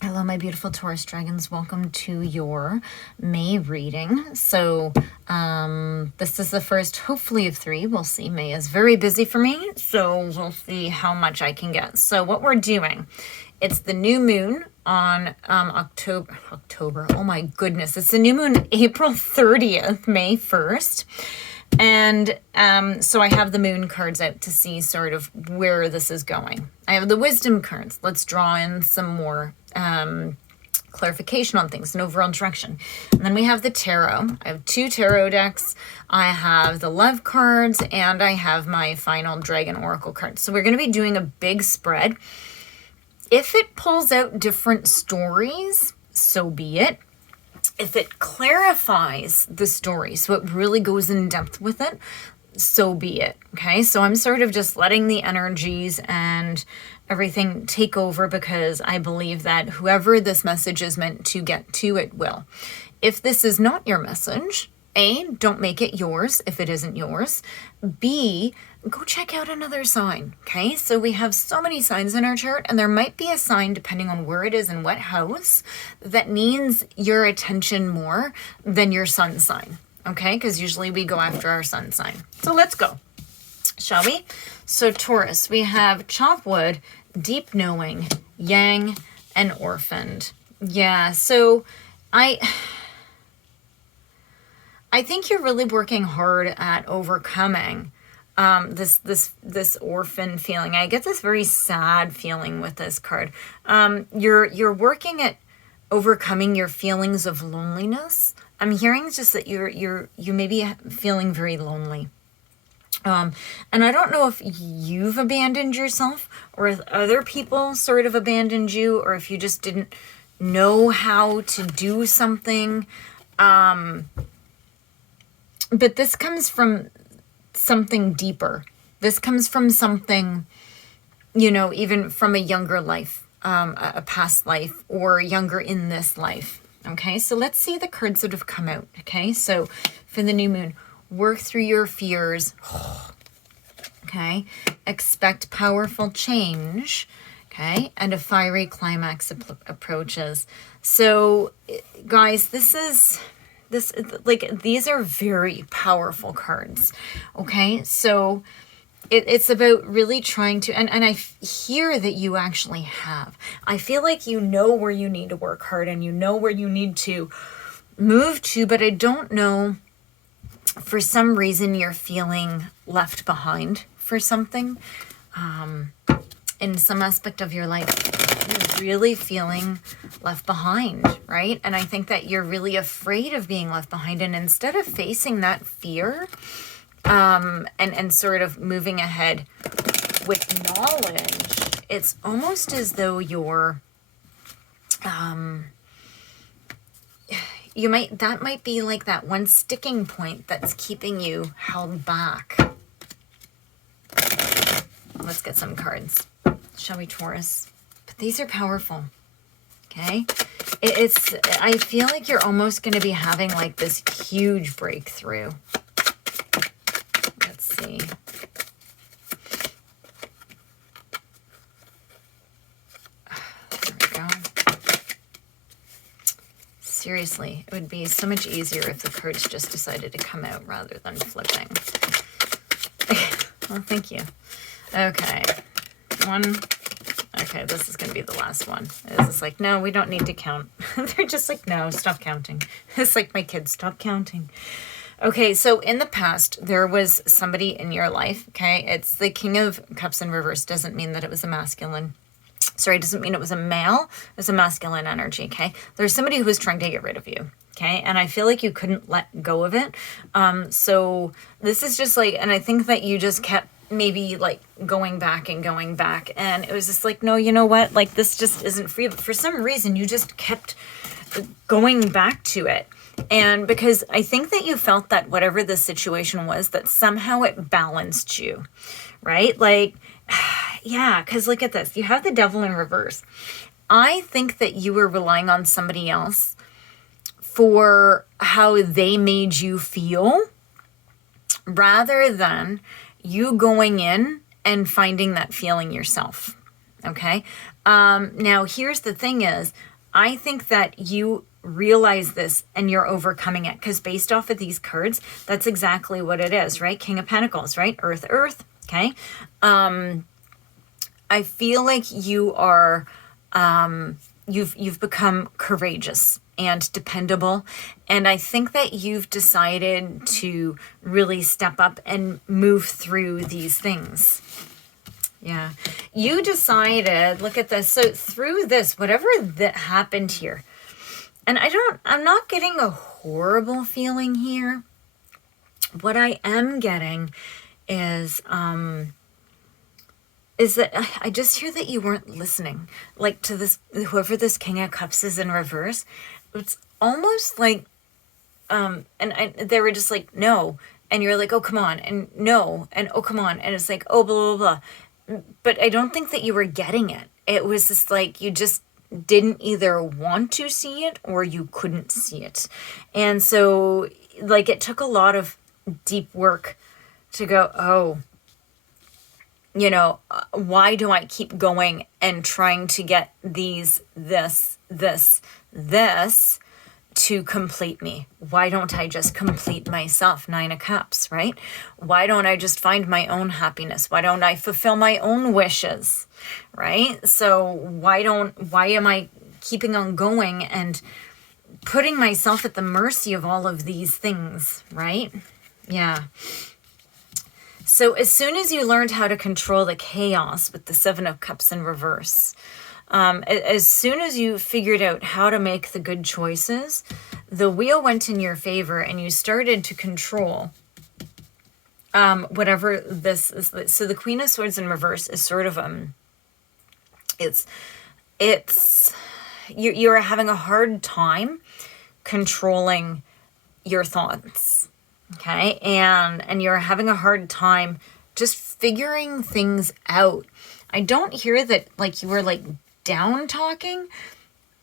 Hello, my beautiful Taurus dragons. Welcome to your May reading. So, this is the first, hopefully, of 3. We'll see. May is very busy for me, so we'll see how much I can get. So, what we're doing, it's the new moon on October. Oh my goodness, it's the new moon April 30th, May 1st. And so I have the moon cards out to see sort of where this is going. I have the wisdom cards. Let's draw in some more clarification on things, an overall direction. And then we have the tarot. I have 2 tarot decks. I have the love cards, and I have my final dragon oracle cards. So we're going to be doing a big spread. If it pulls out different stories, so be it. If it clarifies the story, so it really goes in depth with it, so be it. Okay, so I'm sort of just letting the energies and everything take over, because I believe that whoever this message is meant to get to, it will. If this is not your message, A, don't make it yours if it isn't yours. B, go check out another sign. Okay, so we have so many signs in our chart, and there might be a sign, depending on where it is and what house, that needs your attention more than your sun sign. Okay, because usually we go after our sun sign. So let's go, shall we? So Taurus, we have chop wood, deep knowing, yang, and orphaned. Yeah, so I think you're really working hard at overcoming this orphan feeling. I get this very sad feeling with this card. You're working at overcoming your feelings of loneliness. I'm hearing just that you may be feeling very lonely. And I don't know if you've abandoned yourself, or if other people sort of abandoned you, or if you just didn't know how to do something. But this comes from something deeper. This comes from something, even from a younger life, a past life, or younger in this life. Okay, so let's see the cards that have come out. Okay, so for the new moon, work through your fears. Okay, expect powerful change. Okay, and a fiery climax approaches. So, guys, these are very powerful cards. Okay, so it's about really trying to, and I hear that you actually have. I feel like you know where you need to work hard, and you know where you need to move to, but I don't know, for some reason you're feeling left behind for something. In some aspect of your life, you're really feeling left behind, right? And I think that you're really afraid of being left behind. And instead of facing that fear, and sort of moving ahead with knowledge, it's almost as though you're, that might be like that one sticking point that's keeping you held back. Let's get some cards, shall we, Taurus? But these are powerful. Okay, I feel like you're almost going to be having like this huge breakthrough. Let's see. There we go. Seriously, it would be so much easier if the cards just decided to come out rather than flipping. Well, thank you. Okay, okay, this is going to be the last one. It's just like, no, we don't need to count. They're just like, no, stop counting. It's like my kids, stop counting. Okay, so in the past, there was somebody in your life, okay? It's the King of Cups in reverse. Doesn't mean that it was a masculine. Sorry, doesn't mean it was a male. It was a masculine energy, okay? There's somebody who was trying to get rid of you, okay? And I feel like you couldn't let go of it. So this is just like, and I think that you just kept maybe like going back, and it was just like, no, you know what, like this just isn't free. But for some reason you just kept going back to it, and because I think that you felt that whatever the situation was, that somehow it balanced you, right? Like, yeah, because look at this, you have the Devil in reverse. I think that you were relying on somebody else for how they made you feel, rather than you going in and finding that feeling yourself. Okay. Now, here's the thing is, I think that you realize this and you're overcoming it, because based off of these cards, that's exactly what it is, right? King of Pentacles, right? Earth, earth, okay? I feel like you are, you've become courageous and dependable. And I think that you've decided to really step up and move through these things. Yeah. You decided, look at this. So through this, whatever that happened here, and I'm not getting a horrible feeling here. What I am getting is that I just hear that you weren't listening, like to this, whoever this King of Cups is in reverse. It's almost like, they were just like, no. And you're like, oh, come on. And no. And oh, come on. And it's like, oh, blah, blah, blah. But I don't think that you were getting it. It was just like, you just didn't either want to see it or you couldn't see it. And so like, it took a lot of deep work to go, oh, you know, why do I keep going and trying to get this to complete me? Why don't I just complete myself? 9 of Cups, right? Why don't I just find my own happiness? Why don't I fulfill my own wishes, right? So why am I keeping on going and putting myself at the mercy of all of these things, right? Yeah. So as soon as you learned how to control the chaos with the 7 of Cups in reverse, as soon as you figured out how to make the good choices, the wheel went in your favor and you started to control whatever this is. So the Queen of Swords in reverse is sort of, you're having a hard time controlling your thoughts. Okay. And you're having a hard time just figuring things out. I don't hear that like you were like down talking.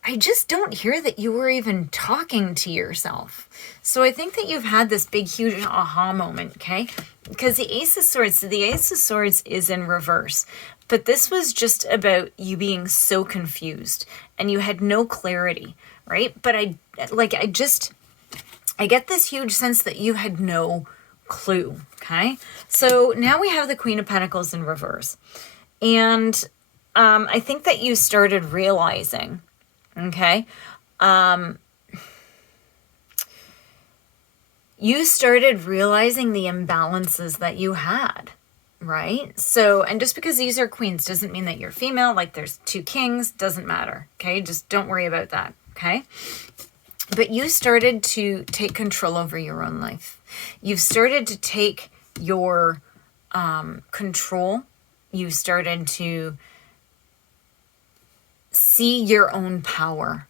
I just don't hear that you were even talking to yourself. So I think that you've had this big, huge aha moment. Okay. Because the Ace of Swords, so the Ace of Swords is in reverse, but this was just about you being so confused and you had no clarity. Right. But I get this huge sense that you had no clue, okay? So now we have the Queen of Pentacles in reverse. And I think that you started realizing, okay? You started realizing the imbalances that you had, right? So, and just because these are queens doesn't mean that you're female, like there's 2 kings, doesn't matter, okay? Just don't worry about that, okay? But you started to take control over your own life. You've started to take your control. You started to see your own power.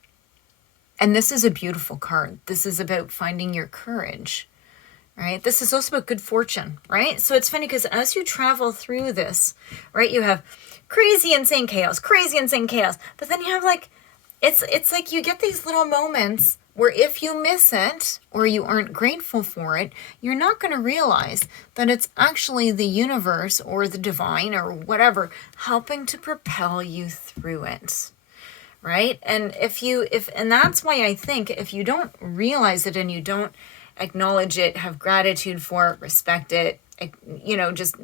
And this is a beautiful card. This is about finding your courage, right? This is also about good fortune, right? So it's funny because as you travel through this, right, you have crazy, insane chaos, but then you have like, it's like you get these little moments where if you miss it or you aren't grateful for it, you're not going to realize that it's actually the universe or the divine or whatever helping to propel you through it, right? And and that's why I think if you don't realize it and you don't acknowledge it, have gratitude for it, respect it, even just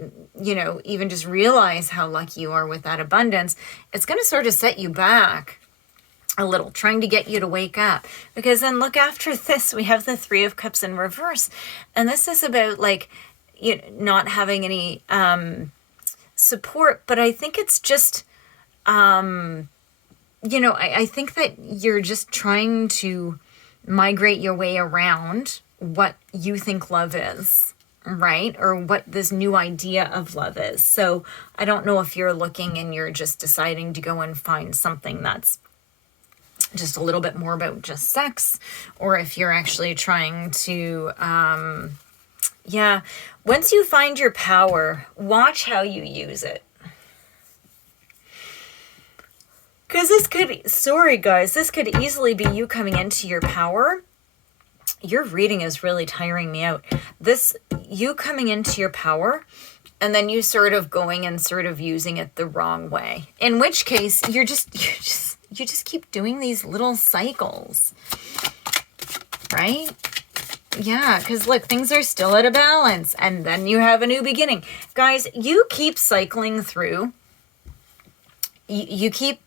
realize how lucky you are with that abundance, it's going to sort of set you back a little, trying to get you to wake up. Because then look, after this, we have the 3 of Cups in reverse. And this is about like, not having any support. But I think it's just, I think that you're just trying to migrate your way around what you think love is, right? Or what this new idea of love is. So I don't know if you're looking and you're just deciding to go and find something that's just a little bit more about just sex, or if you're actually trying to, once you find your power, watch how you use it. Because this could easily be you coming into your power. Your reading is really tiring me out. You coming into your power and then you sort of going and sort of using it the wrong way. In which case, you just keep doing these little cycles, right? Yeah, because look, things are still at a balance, and then you have a new beginning. Guys, you keep cycling through. You keep,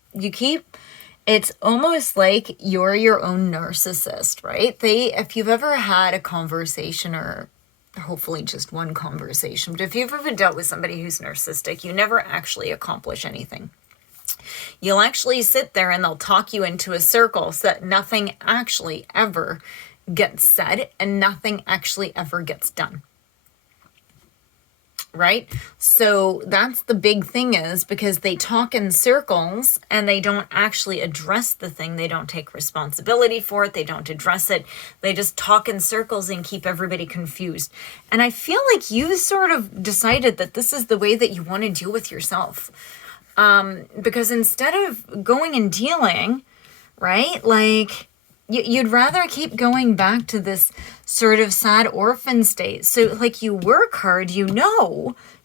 it's almost like you're your own narcissist, right? If you've ever had a conversation, or hopefully just one conversation, but if you've ever dealt with somebody who's narcissistic, you never actually accomplish anything. You'll actually sit there and they'll talk you into a circle so that nothing actually ever gets said and nothing actually ever gets done. Right? So that's the big thing, is because they talk in circles and they don't actually address the thing. They don't take responsibility for it. They don't address it. They just talk in circles and keep everybody confused. And I feel like you sort of decided that this is the way that you want to deal with yourself. Because instead of going and dealing, right, like you'd rather keep going back to this sort of sad orphan state. So like you work hard, you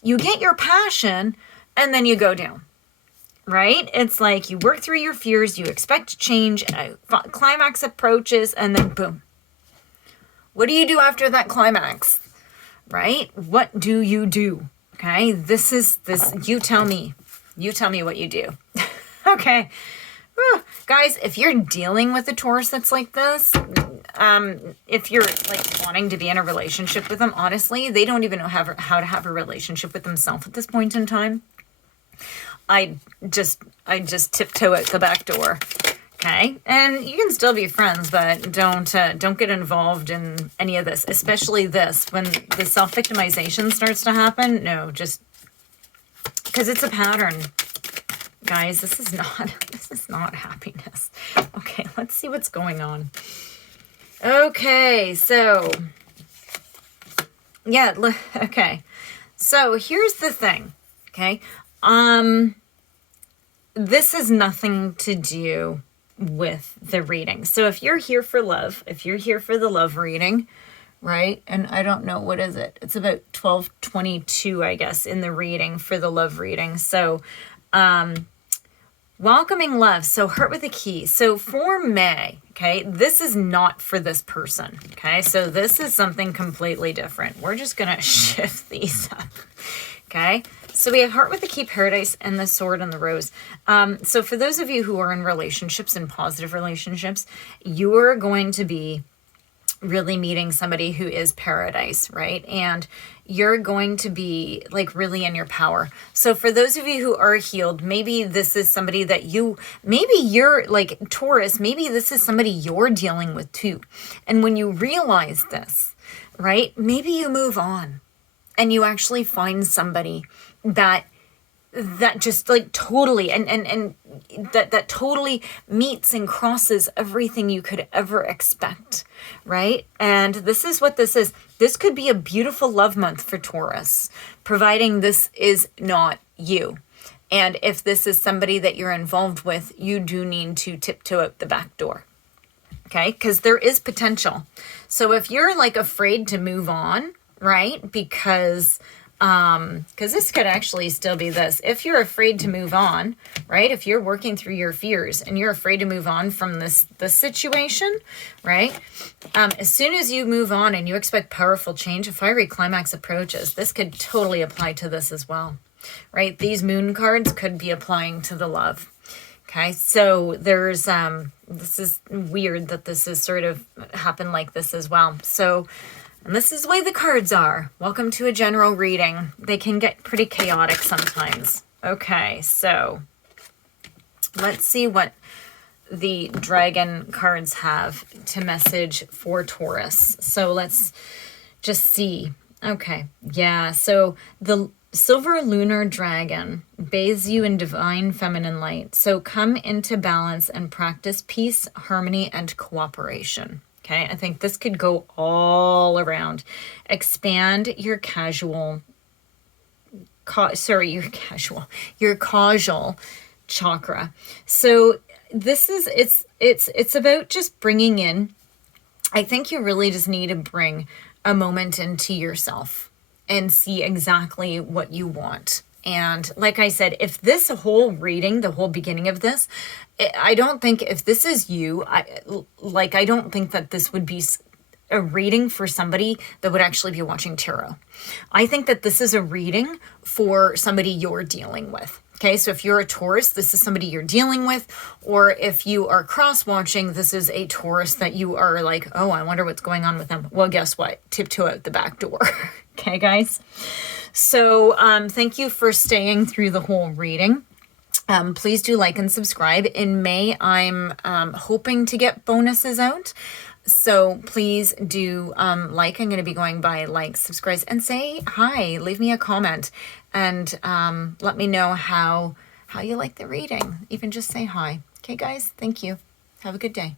get your passion, and then you go down, right? It's like you work through your fears, you expect change, climax approaches, and then boom. What do you do after that climax, right? What do you do? Okay, you tell me. You tell me what you do. Okay. Guys, if you're dealing with a Taurus that's like this, if you're like wanting to be in a relationship with them, honestly, they don't even know how to have a relationship with themselves at this point in time. I just tiptoe out the back door. Okay. And you can still be friends, but don't get involved in any of this, especially this, when the self-victimization starts to happen. No, just because it's a pattern. Guys, this is not happiness. Okay, let's see what's going on. Okay, so yeah, okay. So here's the thing, okay? This has nothing to do with the reading. So if you're here for love, if you're here for the love reading, right? And I don't know, what is it? It's about 12:22, I guess, in the reading for the love reading. So, welcoming love. So heart with a key. So for May, okay, this is not for this person. Okay, so this is something completely different. We're just going to shift these up. Okay, so we have heart with the key, paradise, and the sword and the rose. So for those of you who are in relationships and positive relationships, you're going to be really meeting somebody who is paradise, right? And you're going to be like really in your power. So for those of you who are healed, maybe this is somebody that maybe you're like Taurus, maybe this is somebody you're dealing with too. And when you realize this, right, maybe you move on and you actually find somebody that just like totally and that totally meets and crosses everything you could ever expect, right? And this is what this is. This could be a beautiful love month for Taurus, providing this is not you. And if this is somebody that you're involved with, you do need to tiptoe out the back door. Okay? Because there is potential. So if you're like afraid to move on, right? Because this could actually still be this. If you're afraid to move on, right? If you're working through your fears and you're afraid to move on from this situation, right? As soon as you move on and you expect powerful change, a fiery climax approaches. This could totally apply to this as well, right? These moon cards could be applying to the love. Okay, so there's, this is weird that this is sort of happened like this as well. So, and this is the way the cards are. Welcome to a general reading. They can get pretty chaotic sometimes. Okay, so let's see what the dragon cards have to message for Taurus. So let's just see. Okay, yeah, so the silver lunar dragon bathes you in divine feminine light. So come into balance and practice peace, harmony, and cooperation. Okay, I think this could go all around. Expand your causal chakra. So this is, it's about just bringing in, I think you really just need to bring a moment into yourself and see exactly what you want. And like I said, if this whole reading, the whole beginning of this, I don't think if this is you, I don't think that this would be a reading for somebody that would actually be watching tarot. I think that this is a reading for somebody you're dealing with. Okay, so if you're a Taurus, this is somebody you're dealing with. Or if you are cross-watching, this is a Taurus that you are like, oh, I wonder what's going on with them. Well, guess what? Tiptoe out the back door. Okay, guys? So thank you for staying through the whole reading. Please do like and subscribe. In May, I'm hoping to get bonuses out. So please do like. I'm going to be going by like, subscribe, and say hi. Leave me a comment and let me know how you like the reading. Even just say hi. Okay, guys? Thank you. Have a good day.